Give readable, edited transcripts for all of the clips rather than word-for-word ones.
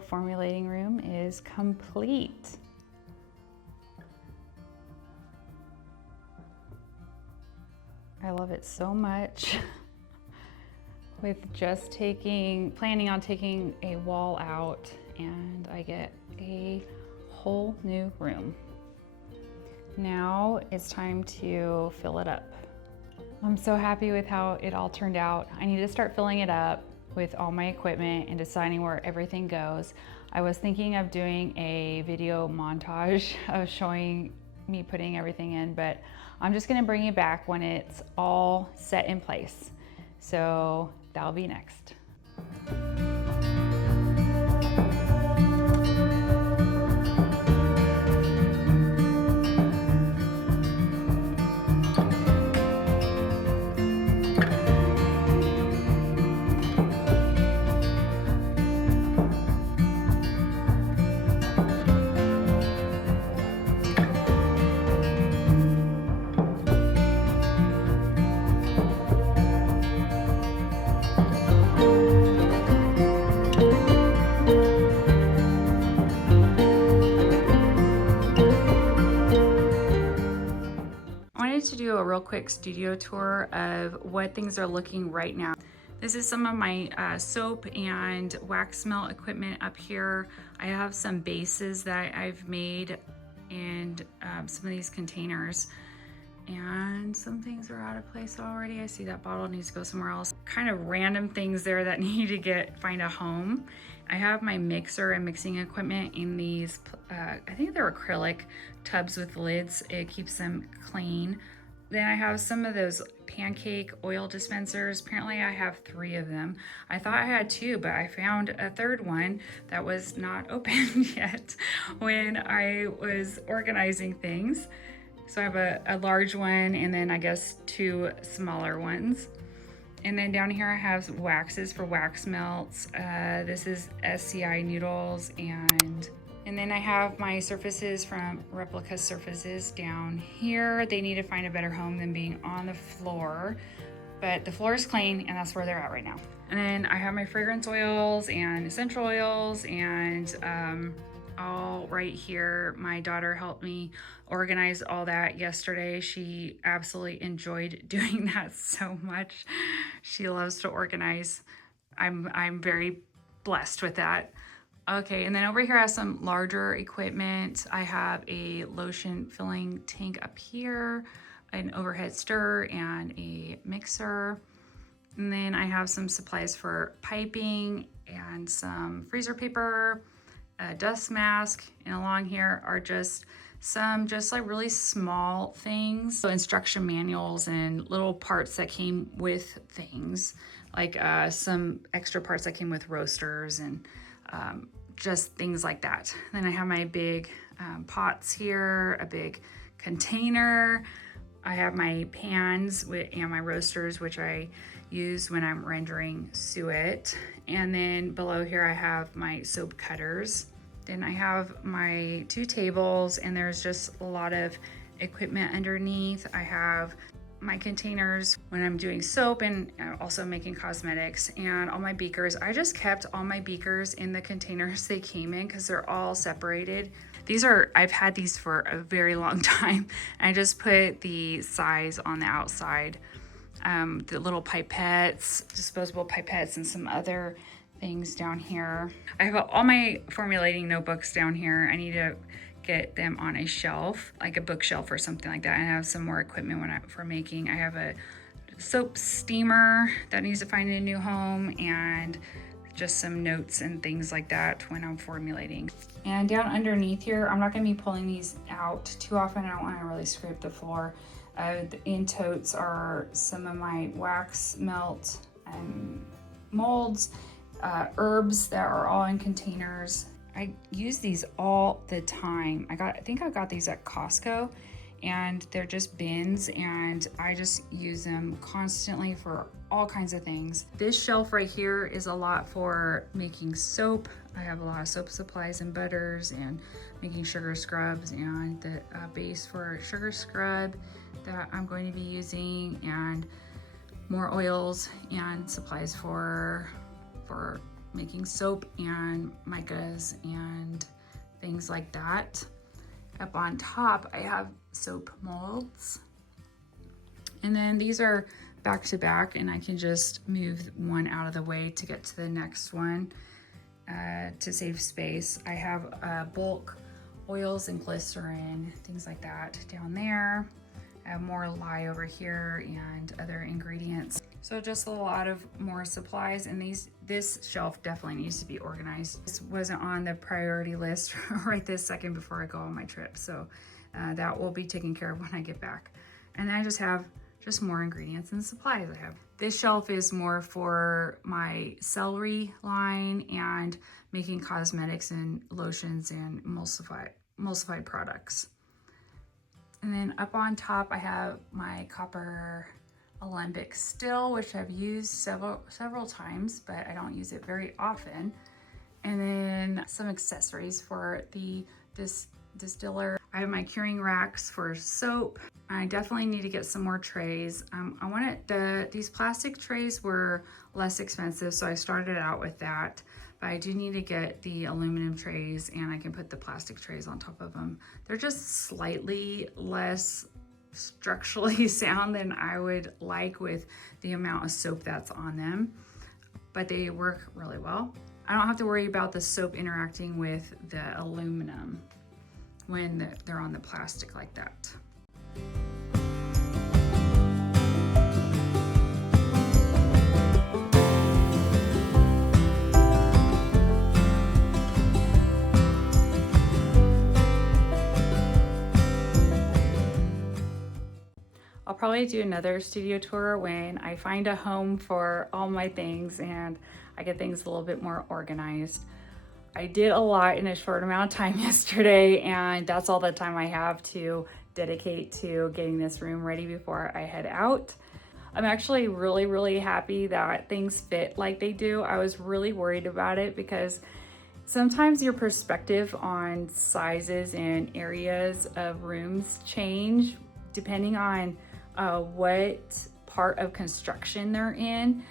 video formulating room is complete. I love it so much. With just planning on taking a wall out, and I get a whole new room. Now it's time to fill it up. I'm so happy with how it all turned out. I need to start filling it up with all my equipment and deciding where everything goes. I was thinking of doing a video montage of showing me putting everything in, but I'm just gonna bring you back when it's all set in place. So that'll be next. To do a real quick studio tour of what things are looking right now. This is some of my soap and wax melt equipment up here. I have some bases that I've made and some of these containers, and some things are out of place already. I see that bottle needs to go somewhere else. Kind of random things there that need to find a home. I have my mixer and mixing equipment in these, I think they're acrylic tubs with lids. It keeps them clean. Then I have some of those pancake oil dispensers. Apparently I have 3 of them. I thought I had 2, but I found a 3rd one that was not open yet when I was organizing things. So I have a large one, and then I guess 2 smaller ones. And then down here I have waxes for wax melts. This is SCI noodles, and then I have my surfaces from Replica Surfaces down here. They need to find a better home than being on the floor, but the floor is clean and that's where they're at right now. And then I have my fragrance oils and essential oils, and all right here. My daughter helped me organize all that yesterday. She absolutely enjoyed doing that so much. She loves to organize. I'm very blessed with that. Okay, and then over here I have some larger equipment. I have a lotion filling tank up here, an overhead stir, and a mixer. And then I have some supplies for piping and some freezer paper, a dust mask, and along here are just some like really small things. So instruction manuals and little parts that came with things, like some extra parts that came with roasters and just things like that. Then I have my big pots here, a big container. I have my pans and my roasters, which I use when I'm rendering suet. And then below here I have my soap cutters. Then I have my 2 tables, and there's just a lot of equipment underneath. I have my containers when I'm doing soap and also making cosmetics, and all my beakers. I just kept all my beakers in the containers they came in because they're all separated. I've had these for a very long time. I just put the size on the outside. The little pipettes, disposable pipettes, and some other things down here. I have all my formulating notebooks down here. I need to get them on a shelf, like a bookshelf or something like that. And I have some more equipment for making. I have a soap steamer that needs to find a new home, and just some notes and things like that when I'm formulating. And down underneath here, I'm not going to be pulling these out too often. I don't want to really scrape the floor. In totes are some of my wax melt and molds, herbs that are all in containers. I use these all the time. I think I got these at Costco, and they're just bins, and I just use them constantly for all kinds of things. This shelf right here is a lot for making soap. I have a lot of soap supplies and butters and making sugar scrubs, and the base for sugar scrub that I'm going to be using, and more oils and supplies for making soap and micas and things like that. Up on top, I have soap molds. And then these are back to back, and I can just move one out of the way to get to the next one to save space. I have bulk oils and glycerin, things like that down there. I have more lye over here and other ingredients. So just a lot of more supplies, and this shelf definitely needs to be organized. This wasn't on the priority list right this second before I go on my trip. So that will be taken care of when I get back. And then I just have more ingredients and supplies I have. This shelf is more for my celery line and making cosmetics and lotions and emulsified products. And then up on top, I have my copper alembic still, which I've used several times, but I don't use it very often. And then some accessories for this distiller. I have my curing racks for soap. I definitely need to get some more trays. These plastic trays were less expensive, so I started out with that. But I do need to get the aluminum trays, and I can put the plastic trays on top of them. They're just slightly less structurally sound than I would like with the amount of soap that's on them, but they work really well. I don't have to worry about the soap interacting with the aluminum when they're on the plastic like that. I'll probably do another studio tour when I find a home for all my things and I get things a little bit more organized. I did a lot in a short amount of time yesterday, and that's all the time I have to dedicate to getting this room ready before I head out. I'm actually really happy that things fit like they do. I was really worried about it because sometimes your perspective on sizes and areas of rooms change depending on what part of construction they're in.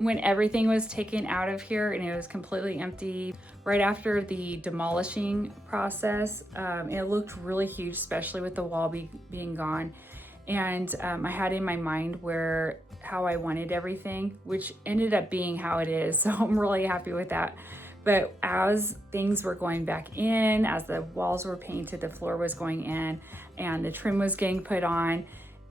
When everything was taken out of here and it was completely empty, right after the demolishing process, it looked really huge, especially with the wall being gone. And I had in my mind how I wanted everything, which ended up being how it is. So I'm really happy with that. But as things were going back in, as the walls were painted, the floor was going in, and the trim was getting put on,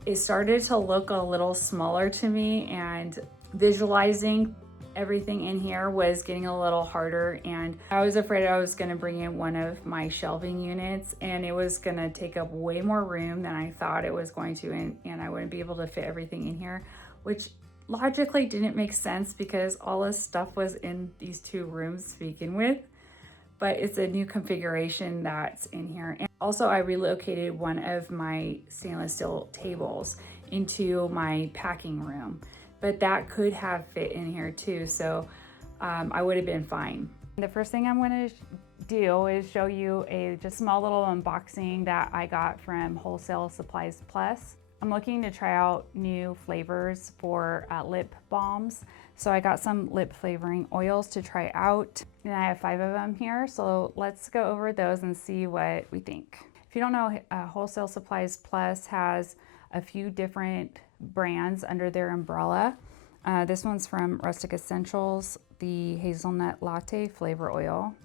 it started to look a little smaller to me, and visualizing everything in here was getting a little harder. And I was afraid I was going to bring in one of my shelving units and it was going to take up way more room than I thought it was going to, and I wouldn't be able to fit everything in here, which logically didn't make sense because all this stuff was in these two rooms to begin with. But it's a new configuration that's in here. And also I relocated one of my stainless steel tables into my packing room, but that could have fit in here too. So I would have been fine. The first thing I'm going to do is show you a just small little unboxing that I got from Wholesale Supplies Plus. I'm looking to try out new flavors for lip balms. So I got some lip flavoring oils to try out, and I have 5 of them here. So let's go over those and see what we think. If you don't know, Wholesale Supplies Plus has a few different brands under their umbrella. This one's from Rustic Essentials, the Hazelnut Latte Flavor Oil.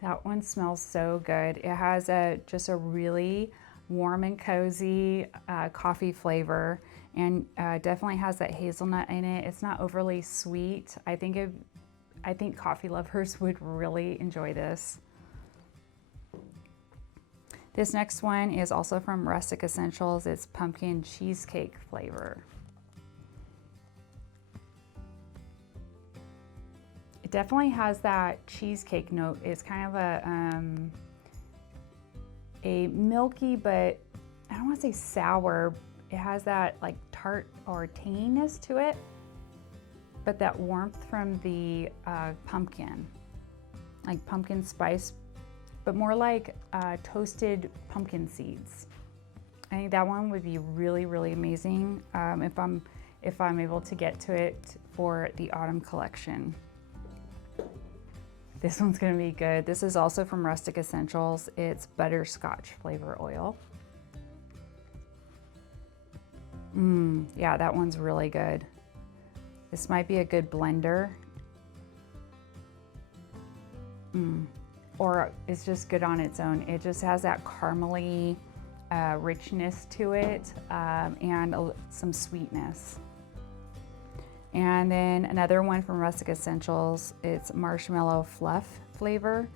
That one smells so good. It has just a really warm and cozy coffee flavor, and definitely has that hazelnut in it. It's not overly sweet. I think coffee lovers would really enjoy this. This next one is also from Rustic Essentials. It's pumpkin cheesecake flavor. It definitely has that cheesecake note. It's kind of a milky, but I don't want to say sour. It has that like tart or tanginess to it, but that warmth from the pumpkin, like pumpkin spice, but more like toasted pumpkin seeds. I think that one would be really, really amazing if I'm able to get to it for the autumn collection. This one's gonna be good. This is also from Rustic Essentials. It's butterscotch flavor oil. Yeah, that one's really good. This might be a good blender. Or it's just good on its own. It just has that caramely richness to it and some sweetness. And then another one from Rustic Essentials, it's marshmallow fluff flavor.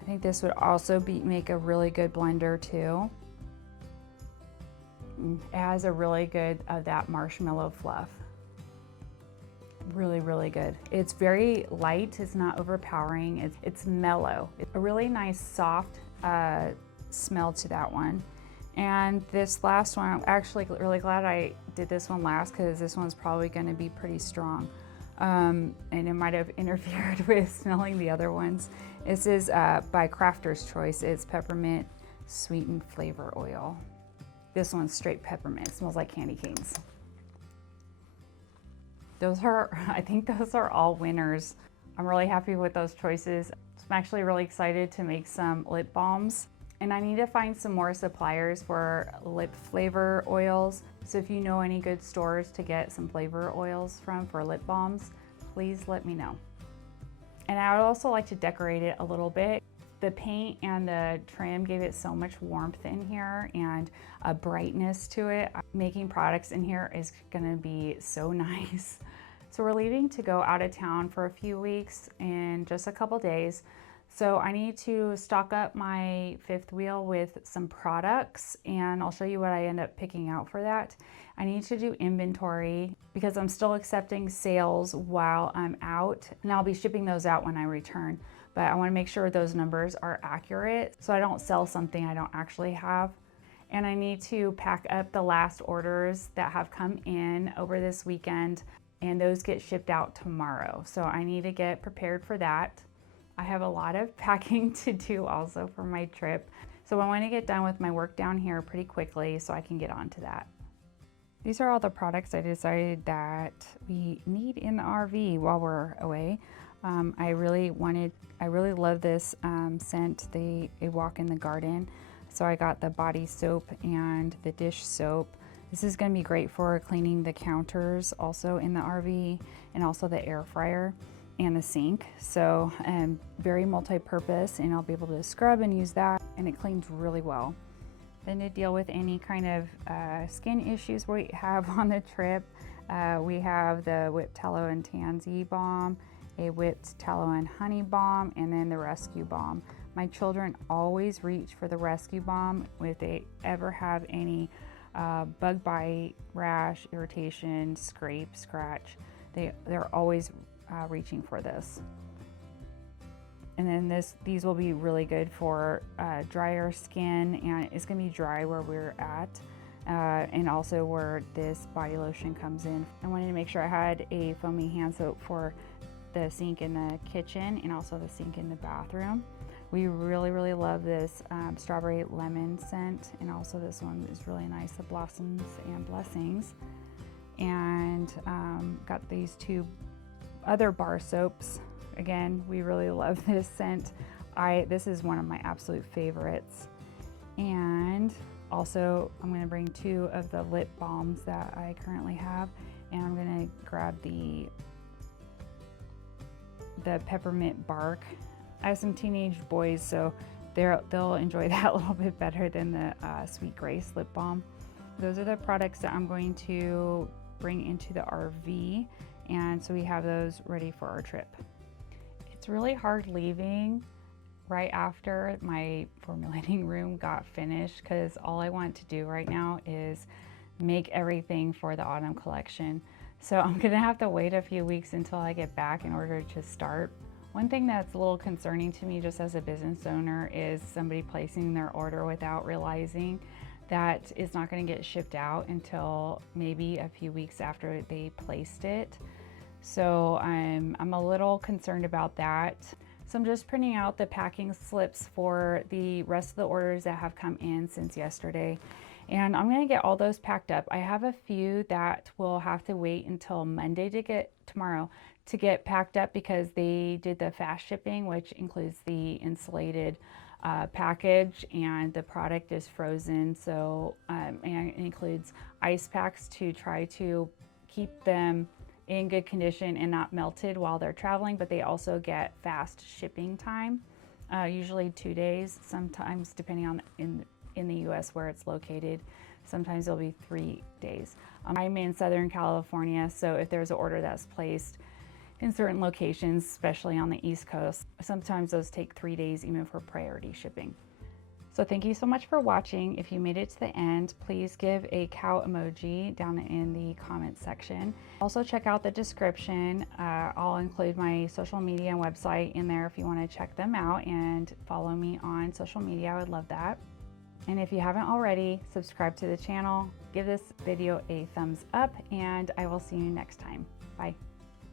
I think this would also make a really good blender too. It has a really good of that marshmallow fluff. Really, really good. It's very light, it's not overpowering, it's mellow. A really nice soft smell to that one. And this last one, I'm actually really glad I did this one last because this one's probably going to be pretty strong. And it might have interfered with smelling the other ones. This is by Crafter's Choice. It's peppermint sweetened flavor oil. This one's straight peppermint. It smells like candy canes. I think those are all winners. I'm really happy with those choices. I'm actually really excited to make some lip balms. And I need to find some more suppliers for lip flavor oils. So if you know any good stores to get some flavor oils from for lip balms, please let me know. And I would also like to decorate it a little bit. The paint and the trim gave it so much warmth in here and a brightness to it. Making products in here is gonna be so nice. So we're leaving to go out of town for a few weeks in just a couple days. So I need to stock up my fifth wheel with some products, and I'll show you what I end up picking out for that. I need to do inventory because I'm still accepting sales while I'm out, and I'll be shipping those out when I return. But I want to make sure those numbers are accurate so I don't sell something I don't actually have. And I need to pack up the last orders that have come in over this weekend, and those get shipped out tomorrow. So I need to get prepared for that. I have a lot of packing to do also for my trip. So I want to get done with my work down here pretty quickly so I can get on to that. These are all the products I decided that we need in the RV while we're away. I really love this scent, a walk in the garden. So I got the body soap and the dish soap. This is going to be great for cleaning the counters also in the RV, and also the air fryer and the sink. So very multi-purpose, and I'll be able to scrub and use that, and it cleans really well. Then to deal with any kind of skin issues we have on the trip, we have the whipped tallow and tansy balm, a whipped tallow and honey balm, and then the rescue balm. My children always reach for the rescue balm if they ever have any bug bite, rash, irritation, scrape, scratch. They're always reaching for this. And then these will be really good for drier skin, and it's gonna be dry where we're at, and also where this body lotion comes in. I wanted to make sure I had a foamy hand soap for the sink in the kitchen and also the sink in the bathroom. We really love this strawberry lemon scent, and also this one is really nice, the blossoms and blessings. And got these two other bar soaps. Again, we really love this scent. This is one of my absolute favorites. And also I'm going to bring two of the lip balms that I currently have, and I'm going to grab the peppermint bark. I have some teenage boys, so they'll enjoy that a little bit better than the Sweet Grace lip balm. Those are the products that I'm going to bring into the RV, and so we have those ready for our trip. It's really hard leaving right after my formulating room got finished, because all I want to do right now is make everything for the autumn collection. So I'm gonna have to wait a few weeks until I get back in order to start. One thing that's a little concerning to me just as a business owner is somebody placing their order without realizing that it's not going to get shipped out until maybe a few weeks after they placed it. So I'm a little concerned about that. So I'm just printing out the packing slips for the rest of the orders that have come in since yesterday. And I'm gonna get all those packed up. I have a few that will have to wait until Monday tomorrow to get packed up because they did the fast shipping, which includes the insulated package, and the product is frozen. So and it includes ice packs to try to keep them in good condition and not melted while they're traveling, but they also get fast shipping time, usually 2 days, sometimes depending on in the US where it's located. Sometimes it'll be 3 days. I'm in Southern California, so if there's an order that's placed in certain locations, especially on the East Coast, sometimes those take 3 days even for priority shipping. So thank you so much for watching. If you made it to the end, please give a cow emoji down in the comment section. Also check out the description. I'll include my social media and website in there if you want to check them out, and follow me on social media. I would love that. And if you haven't already, subscribe to the channel, give this video a thumbs up, and I will see you next time. Bye.